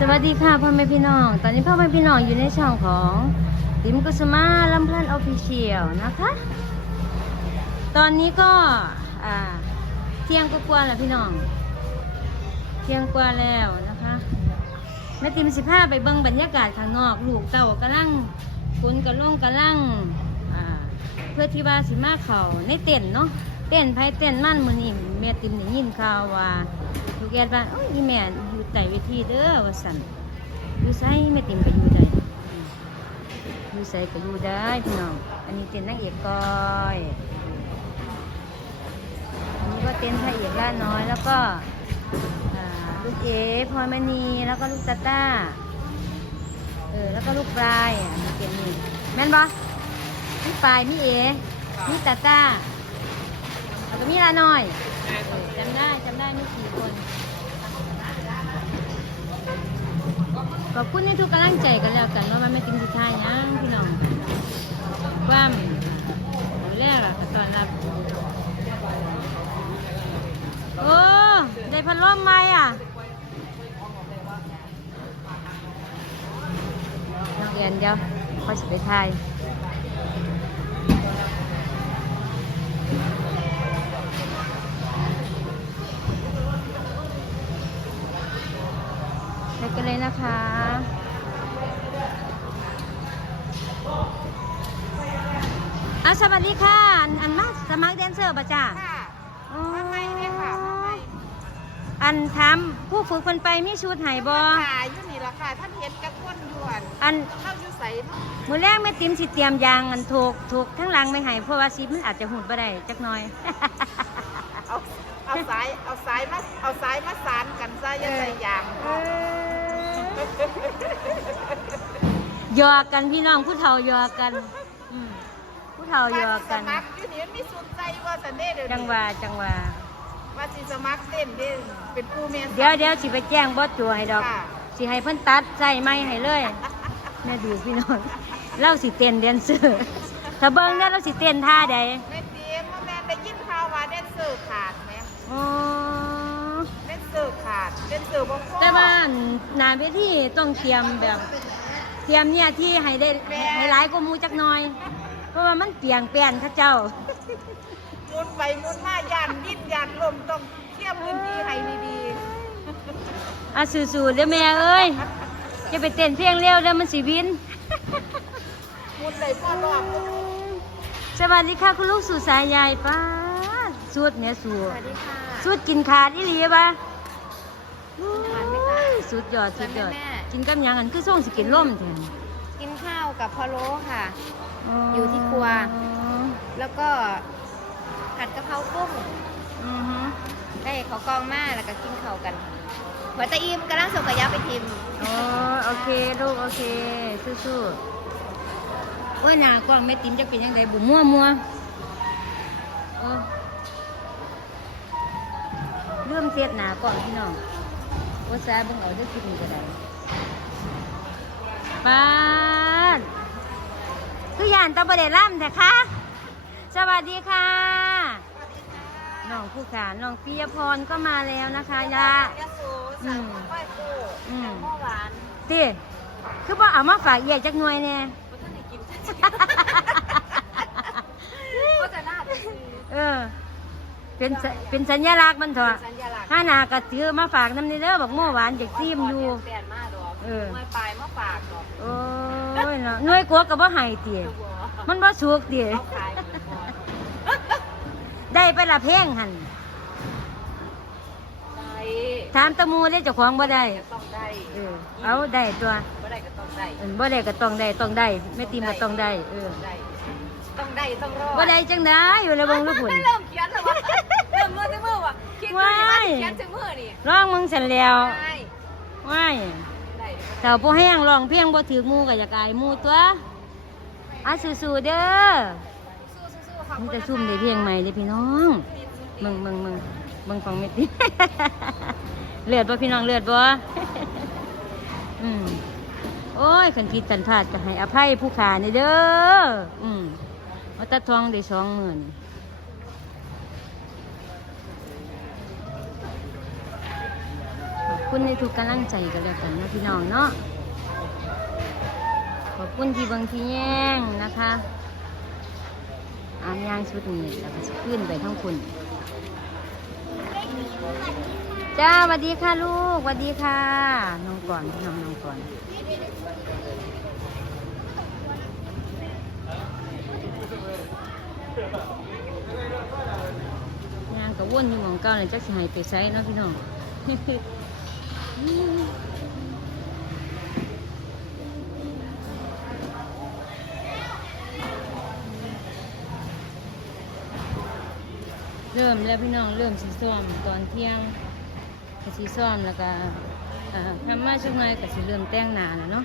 สวัสดีค่ะพ่อแม่พี่น้อง ตอนนี้พ่อแม่พี่น้องอยู่ในช่องของติมกุสมาลำเพลินออฟฟิเชียลนะคะ ตอนนี้ก็เที่ยงก็กว่าแล้วพี่น้อง เที่ยงกว่าแล้วนะคะแม่ติมสิพาไปเบิ่งบรรยากาศข้างนอก ลูกเต่ากำลังฝนกระล่งกำลังอ่าเพื่อที่ว่าสิมาเขาในเต็นเนาะเต็นท์ไผเต็นมั่นมือนี่แม่ติมได้ยินข่าวว่าลูกแอดว่าโอ้ยแม่ อยู่ใต้เวทีเด้อว่าสั่นอยู่ไสแม่ติมก็อยู่ได้อยู่ไสก็อยู่ได้พี่น้อง อันนี้เต็นนางเอกก้อยอันนี้ก็เต็นพระเอกล่าน้อยแล้วก็ลูกเอพลอยมณีแล้วก็ลูกตาต้าเออแล้วก็ลูกปลายอันนี้เต็นนี่แม่นปะมีปลายมีเอ๋มีตาต้าแล้วก็มีลาน้อยจำได้จำได้มีสี่คน ขอบคุณในทุกกำลังใจกันแล้วกันว่ามันไม่ติ้มสุดท้ายนะพี่น้องความแรกอะก็ตอนรับโอ้ได้พัดลมไหมอะน้องเอียนเดี๋ยวพอสิไปถ่าย ไปกันเลยนะคะอะสวัสดีค่ะอันอันมาสมัครแดนเซอร์ป่ะจ้าค่ะอ๋อมาใหม่เนี่ยค่ะมาใหม่อันถามผู้ฝึกคนไปมีชุดไห้บอค่ะอยู่นี่ละค่ะท่านเห็นกระท้นยวนอันเข้าอยู่ใสเนาะมือแรกแม่ติมสิเตรียมยางอันถูกถูกทั้งหลังไม่ให้เพราะว่าซีมันอาจจะหุ่นบ่ได้จักหน่อยเอาเอา สายเอาสายมาเอาสายมาสานกันซะอย่าใส่ยางค่ะหยอกกันพี่น้องผู้เฒ่าหยอกกันอืมผู้เฒ่าหยอกกันว่าสิสมัครอยู่นี่มันมีสุดใจว่าสันเด้เดี๋ยวจังหวะจังหวะว่าสิสมัครเต้นเด้เป็นผู้เมียเดี๋ยวเดี๋ยวสิไปแจ้งบอสจัวให้ดอกค่ะสิให้เพิ่นตัดใส่ไม้ให้เลยแม่ดูพี่น้องเล่าสิเต้นแดนเซอร์ถ้าเบิ่งแล้วเราสิเต้นท่าใดไม่เตรียมว่าแม่ได้ยินข่าวว่าแดนเซอร์ขาดไหม อ๋อแดนเซอร์ขาดแดนเซอร์บ่พอแต่ว่าหนาเวทีต้องเตรียมแบบเตรียมเนี่ยที่ให้ได้ให้หลายกว่าหมูจักหน่อย เพราะว่ามันเปลี่ยนแปลนเข้าเจ้าหมุนไปหมุนมายันดิ้นยันลมต้องเทียบพื้นที่ให้ดีอาสู่ๆเด้อแม่เอ้ยจะไปเต้นเพลงเร็วเด้อมันสิวินๆหมุนเลยพ่อรอบสวัสดีค่ะคุณลูกสู่สายยายป้าด สุดเนี่ยสู่สวัสดีค่ะสุดกินขาดอีหลีปะทานไหมคะ สุดยอดสุดยอดทานไหมแม่ กินกับหยังอันคือส่งสิกินล่มแทนกินข้าวกับพะโล้ค่ะ อยู่ที่ครัว แล้วก็ผัดกะเพรากุ้งอือฮึได้ขาวกองมาแล้วก็กินข้าวกันหัวตะอิมกำลังส่งกระยาไปทิมโอ้โอเคลูกโอเคสู้ๆว่าหน้ากล้องแม่ติ๋มจะเป็นยังไงบุมั่วมัวโอ้ เริ่มเสียดหน้ากล้องพี่น้องว่าซาเบิ่งเอาได้คลิปนี้ก็ได้ปาดคือย่านตะบะเดล่ำแต่คะสวัสดีค่ะ น้องผู้ขาน้องปิยพรก็มาแล้วนะคะยายาสูอืมไส้ปูอืมหม้อหวานติคือบ่เอามาฝากเอียจักหน่วยแน่ก็ท่านได้กินก็จะน่าจะซื้อเออ เป็นสเป็นสัญลักษณ์มันเถอะสัญลักษณ์ห้าหนากระตือมาฝากน้ำนี่เด้อบอกโม่หวานอยากซีมอยู่เปลี่ยนมาดอกเออไม่ปลายมาฝากดอกโอ้ยเนาะหน่วยกลัวกับบ่ให้ติตัวบัวมันบ่สุกติเขาขายเหมือนบอลได้ไปละเพลงหั่นได้ถามตะมูได้เจ้าของบ่ได้ ก็ต้องได้เออ เอาได้ตัวบ่ได้ก็ต้องได้เออบ่ได้ก็ต้องได้ต้องได้แม่ติมก็ต้องได้ เออได้ ต้องได้ต้องรอดบ่ได้จังได้อยู่ในวงลูกหุ่น เริ่มเขียนแล้ววะเริ่มมือถึงมือวะ คิดว่าว้ายเขียนถึงมือนี่ร้องมึงสันแล้วได้ว้ายได้แต่บ่แห้งร้องเพียงบ่ถือหมู่ก็อยากอายหมู่ตัวอาสู้ๆเด้อสู้ๆๆขอบมีคุณแต่นะคะซุ่มได้เพียงใหม่เลยพี่น้องมึงมึงมึงมึงฟังเม็ดดิ เลือดบ่พี่น้องเลือดบ่อืมโอ้ยคันผิดคันพลาดก็ให้อภัยผู้ขานี่เด้ออืมว่าตาทองได้สองหมื่น คุณในทุกกำลังใจกันแล้วกันนะพี่น้องเนาะขอบคุณที่บิงที่แย่งนะคะอานยางชุดนี้แล้วก็จะขึ้นไปทั้งคุณจ้าสวัสดีค่ะลูกสวัสดีค่ะน้องก่อนพี่น้องน้องก่อนยางกับว่นอยู่หมองเก่าเลยจักสิหายไปไซเนาะพี่น้อง เริ่มแล้วพี่น้องเริ่มสีซ้อมตอนเที่ยงก็สีซ้อมแล้วก็ทำมาช่วงหน่อยก็สิเริ่มแต่งหนาแล้วเนาะ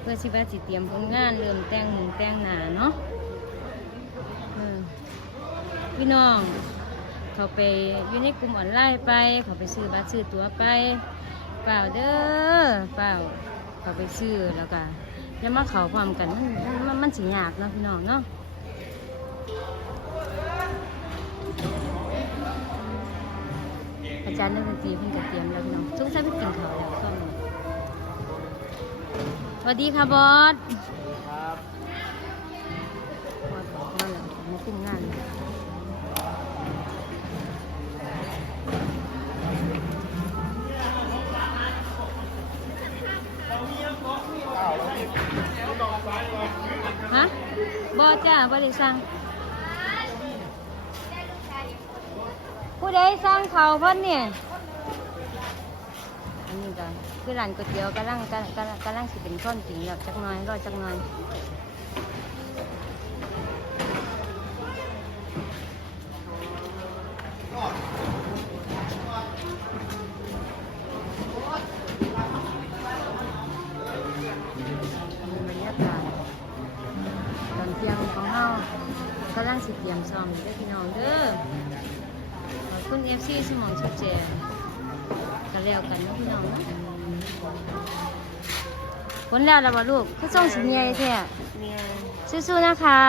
เพื่อสิว่าสิเตรียมผลงานเริ่มแต่งหนึ่งแต่งหนาเนาะพี่น้อง เขาไปอยู่ในกลุ่มออนไลน์ไป เขาไปซื้อบัตรซื้อตั๋วไป เปล่าเด้อเปล่าเขาไปซื้อแล้วก็แล้วมาเขาพร้อมกันมันมันมันสิยากเนาะพี่น้องเนาะอาจารย์นักดนตรีเพิ่งจะเตรียมแล้วพี่น้องสงสัยไปกินข้าวแล้วซ่อมสวัสดีค่ะบอสบอสบอกว่าแล้วมาคุมงานแล้ว ฮะบอจ้าบริสั่งผู้ใดสร้างเขาพ่นเนี่ยอันนี้ก็คือร้านก๋วยเตี๋ยวกำลังกำลังกำลังกำลังสิเป็นข้อนจริงแบบจักน้อยรอจักน้อย กำลังสิเตรียมซ้อมอยู่เด้อพี่น้องเด้อขอบคุณเอฟซีสมองชุดเจกันแล้วกันนะพี่น้องนะผลแล้วล่ะบ่ลูกคือส่งสิใหญ่แท้เนี่ยสู้ๆนะคะ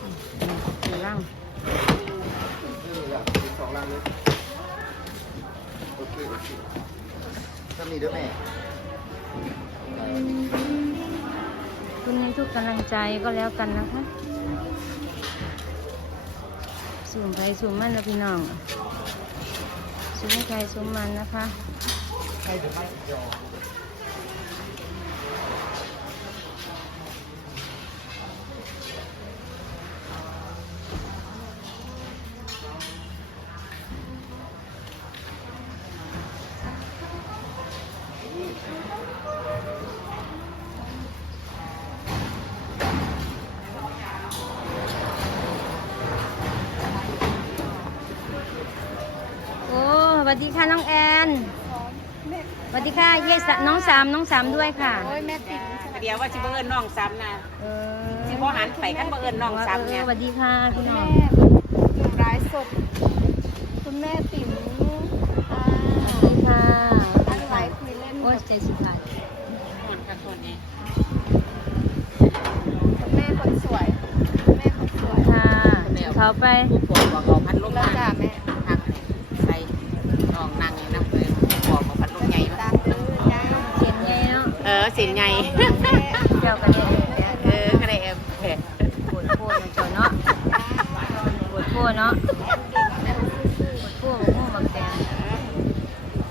อืมร่างสองลังเลยโอเคโอเคถ้ามีด้วยแม่ คุณให้ทุกกำลังใจก็แล้วกันนะคะสูงไปสูงมันนะพี่น้องสูงให้ใครสูงมันนะคะ วัสดีค่ะน้องแอนสวัสดีค่ะเยสน้องสามน้องสามด้วยค่ะ โอ้ยแม่ติ๋มเดี๋ยวว่าสิบ่เอิ้นน้องซ้ำนะเออสิบ่หันไปคันบ่เอิ้นน้องซ้ำเนี่ยสวัสดีค่ะพี่น้อแม่งอยู่ร้ายศพคุณแม่ติ๋มอ่าสวัสดีค่ะอันไลฟ์คุยเล่นโอ้ยเจ็ดสิบบาทคนกันคนนี้คุณแม่คนสวยคุณแม่คนสวยค่ะเขาไปผู้ปกบอกเอาพัดลมแล้วมาจ้าแม่ ทางใส่น้องนั่งนี่นำเพิ่นบอกเอาพัดลมใหญ่มา ดังเลยจ้า เสียงไงเนาะ เออสินใหญ่เกี่ยวกันเนี่ยเนี่ยเออก็ได้เออเออปวดโพดเจ้าเนาะปวดโพดเนาะปวดโพดบอกโม่บอกแกง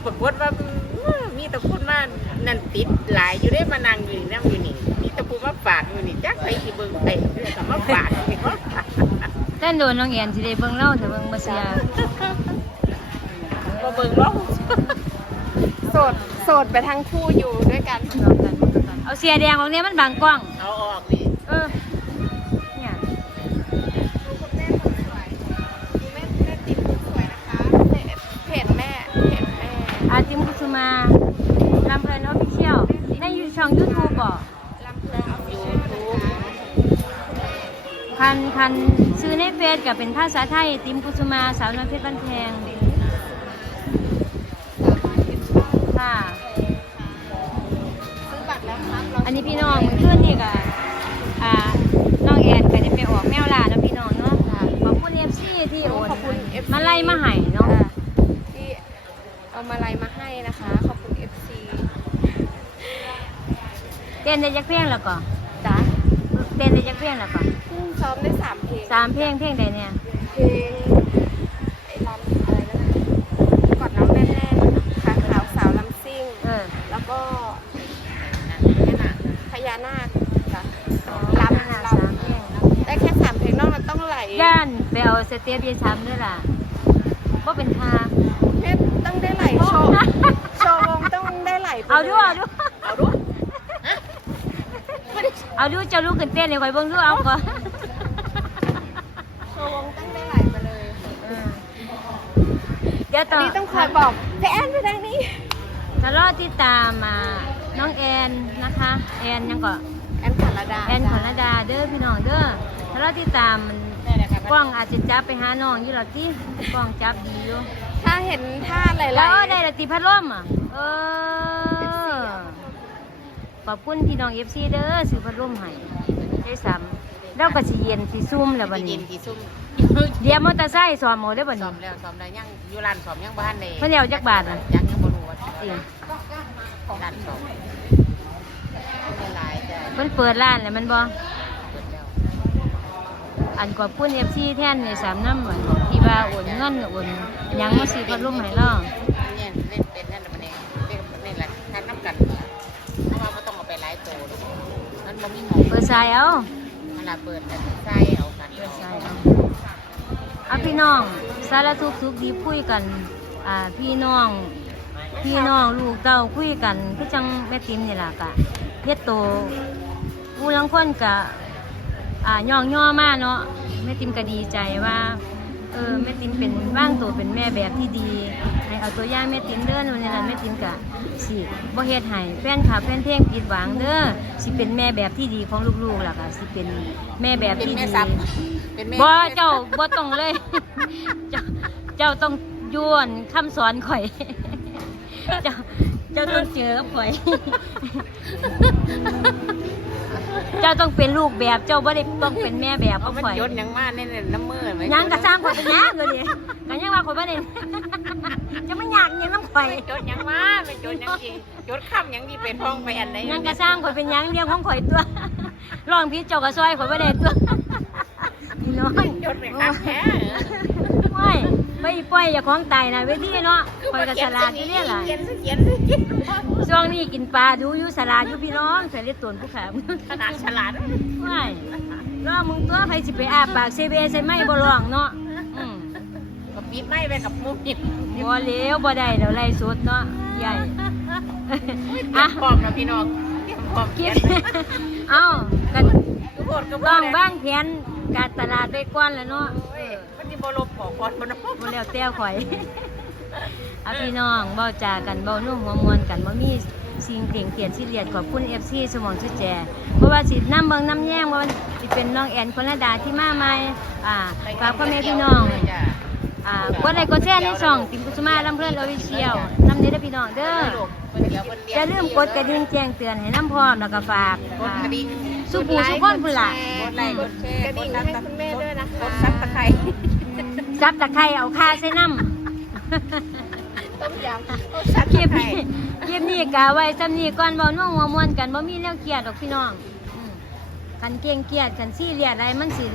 ปรากฏว่าอื้อมีแต่คนมานั่นติดหลายอยู่ได้มานั่งอยู่นี่นั่งอยู่นี่มีแต่ผู้มาฝากอยู่นี่จักไปสิเบิ่งไปเรื่องก็มาฝากนี่มาฝากแต่โดนน้องแอนสิได้เบิ่งเล่าแต่เบิ่งบ่เสียบ่เบิ่งเนาะโสด โสดไปทั้งคู่อยู่ด้วยกัน เอาเสียแดงของเนี้ยมันบังกล้อง เอาออกนี่เออเนี่ยคุณแม่คนสวยแม่แม่ติ๋มคนสวยนะคะเพจเพจแม่เพจแม่อาติมกุสุมาลำเพลินออฟฟิเชียลในยูช่องยูทูบบ่ลำเพลินออฟฟิยูเชียลทูบคันคันซื้อในเฟซกับเป็นภาษาไทย ติมกุสุมาสาวน้อยเพชรบ้านแพงค่ะ อันนี้พี่น้องเพื่อนนี่ก็อ่าน้องแอนก็ได้ไปออกแมวล่าแล้วพี่น้องเนาะขอบคุณเอฟซีที่โอนขอบคุณ FC มาไล่มาให้เนาะค่ะที่เอามาลัยมาให้นะคะ ขอบคุณ FC เต้นได้จักเพลงแล้วก็จ้ะเต้นได้จักเพลงแล้วก็เพิ่งซ้อมได้สามเพลงสามเพลงเพลงใดเนี่ย เพลงไอ้ลำอะไรนะกอดน้องแน่ๆค่ะขาวสาวลำซิ่ง เออ แล้วก็ นั่นน่ะ พญานาคจ้ะ ลำ ลำ นา ล สามเพลงำได้แค่สามเพลงนอกนั้นต้องไหล ย่านไปเอาสเตียบีซ้ำด้วยล่ะว่าเป็นทาเพชรต้องได้ไหลโชว์โชว์วงต้องได้ไหลไปเอาดูลเอาดูเอาด้วยเอาดูเจ้าลูกขึ้นเต้นเลยคอยเบิ่งดูเอาก่อนโชว์วงต้องได้ไหลไปเลยเออเดี๋ยวอัต่นอนี้ต้องคอยบอกพี่แอนไปทางนี้ทะเลาะที่ตามมาน้องแอนนะคะแอนยังก็แอนขันระดาแอนขนดาเด้อพี่น้องเด้อทะเลาะที่ตามมันได้เลยค่ะ กล้องอาจจะจับไปหาน้องอยู่หรอกที่กล้องจับดีอยู่ถ้าเห็นท่าไหลๆแล้วได้ละติพัดลมอะเออขอบคุณพี่น้องเอฟซีเด้อซื้อพัดลมให้ได้ซ้ำเราก็สิเย็นสิซุ่มแล้วบัดเย็นี้นกี่ซุ่มเดี๋ยวมอเตอร์ไซค์สอมหมดได้อบัดซ้อนี้มแล้วซ้อมแล้วยังอยู่ร้านซ้อมยังบ้านเลยเพิ่นเอาจักบาทน่ะยังยังบ่รู้ว่าจริงร้านซ้อมเป็นหลายแต่เพิ่นเปิดร้านแล้วแมันบ่เปิดแล้ว อันขอบคุณเอฟซีแท่นในสามน้ำเหมือนที่ว่าโอนเงินโอนหยังมาซื้อพัดลมให้เราเนี่ยเล่นเป็นนั่นน่ะมันเองเล่นนี่แหละทานน้ำกันเพราะว่าไม่ต้องเอาไปหลายตัวหรอกมันบ่มีหมองเปิดสายเอาเวลาเปิดแต่ใส่เอากันเปิดสายเอาเอาพี่น้องสารทุกข์สุขดีคุยกันอ่าพี่น้องพี่น้องลูกเต้าคุยกันคือจังแม่ติ๋มนี่ล่ะกะเฮ็ดโตผู้ลังคนกะ อ่าย่องย่อมาเนาะแม่ติ๋มก็ดีใจว่าเออแม่ติ๋มเป็นว่างตัวเป็นแม่แบบที่ดีให้เอาตัวอย่างแม่ติ๋มเด้อนู่นนี่นั่นแม่ติ๋มกะสิบ่เฮ็ดให้แฟนคลับแฟนเพลงผิดหวังเด้อสิเป็นแม่แบบที่ดีของลูกๆล่ะค่ะสิเป็นแม่แบบเป็นที่แม่ดีซับเป็นแม่บ่เจ้าบ่ต้องเลย เจ้าเจ้าต้องยวนคำสอนข่อย เจ้าเจ้าต้องเจอกับข่อย เจ้าต้องเป็นลูกแบบเจ้าบ่ได้ต้องเป็นแม่แบบเอากับมันข่อยยศยังมาเนี่ยน้ำมือไหมยังกระสร้างข่อยเป็นหยังเลยดิก็ยังว่าข่อยบ่ได้จะไม่อยากหยังน้ำข่อยไม่จดยังมาไม่จดยังจริงจดคำยังดีเป็นทองไปอันไหนยังกระสร้างข่อยเป็นหยังเลี้ยงของข่อยตัวร้องพี่เจ้าก็ซอยข่อยบ่ได้ตัวพี่น้องจดเป็นคำแท้ไม่ไม่ ปล่อยอย่าของตายนะเวทีเนาะคอยกับสลาดอยู่นี่ล่ะเขียนสิเขียนสิเขียนช่วงนี้กินปลาดูอยู่สลาดอยู่พี่น้องใส่เลือดตนผู้ขาขนาดฉลาดไม่รอมึงตัวใครสิไปอาปากเซเบใส่ไม่บ่ร้องเนาะอืมก็ปิดไม่ไปกับมุกปิดบ่เลี้ยวบ่ได้แล้วไล่สุดเนาะใหญ่อะพร้อมนะพี่น้องเตรียมพร้อมคิเขียดนเอ้ากันต้องบ้าบ้างแผน การตลาดไปก่อนแล้วเนาะมันจะบลบขอพรบนน้บ่แล้วแต่ข่อยเอาพี่น้องเบ้าจากันเบ้านุ่มหัวมวนกันบ่มีสิ่งเกลียงเกลียดสิเลียดขอบคุณ FC สมองชุดแจเพราะว่าสิน้ำเบิงน้ำแย่งว่าสิเป็นน้องแอนคนละดาที่มาใหม่อ่าฝากพ่อแม่พี่น้องอ่ากดไลค์กดแชร์ในช่องติมกุสุมาลำเพื่อนออฟิเชียล เด้อพี่น้องเด้ออย่าลืมกดกระดิ่งแจ้งเตือนให้น้ำพร้อมแล้วก็ฝากกดกระดิ่งสุปูสุคนพุ่นล่ะกดไลค์กดแชร์กระดิ่งให้คุณแม่ด้วยนะคะกดซับสไครซับตะไคร้เอาค่าใส่น้ต้มยำำคลิปนี้คลิปนี้กะไว้ซ้ำนี้ก่อนบอลว่าหัวมวนกันบ่มีเรื่องเครียดหรอกพี่น้องอืมคันเกียงเครียดคันซี่เรียดอะไรมันสิ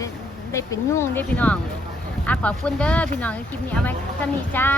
ได้เป็นนุ่งได้อพี่น้องอะขอบคุณเด้อพี่น้องคลิปนี้เอาไว้ซ้ำนี้จ้า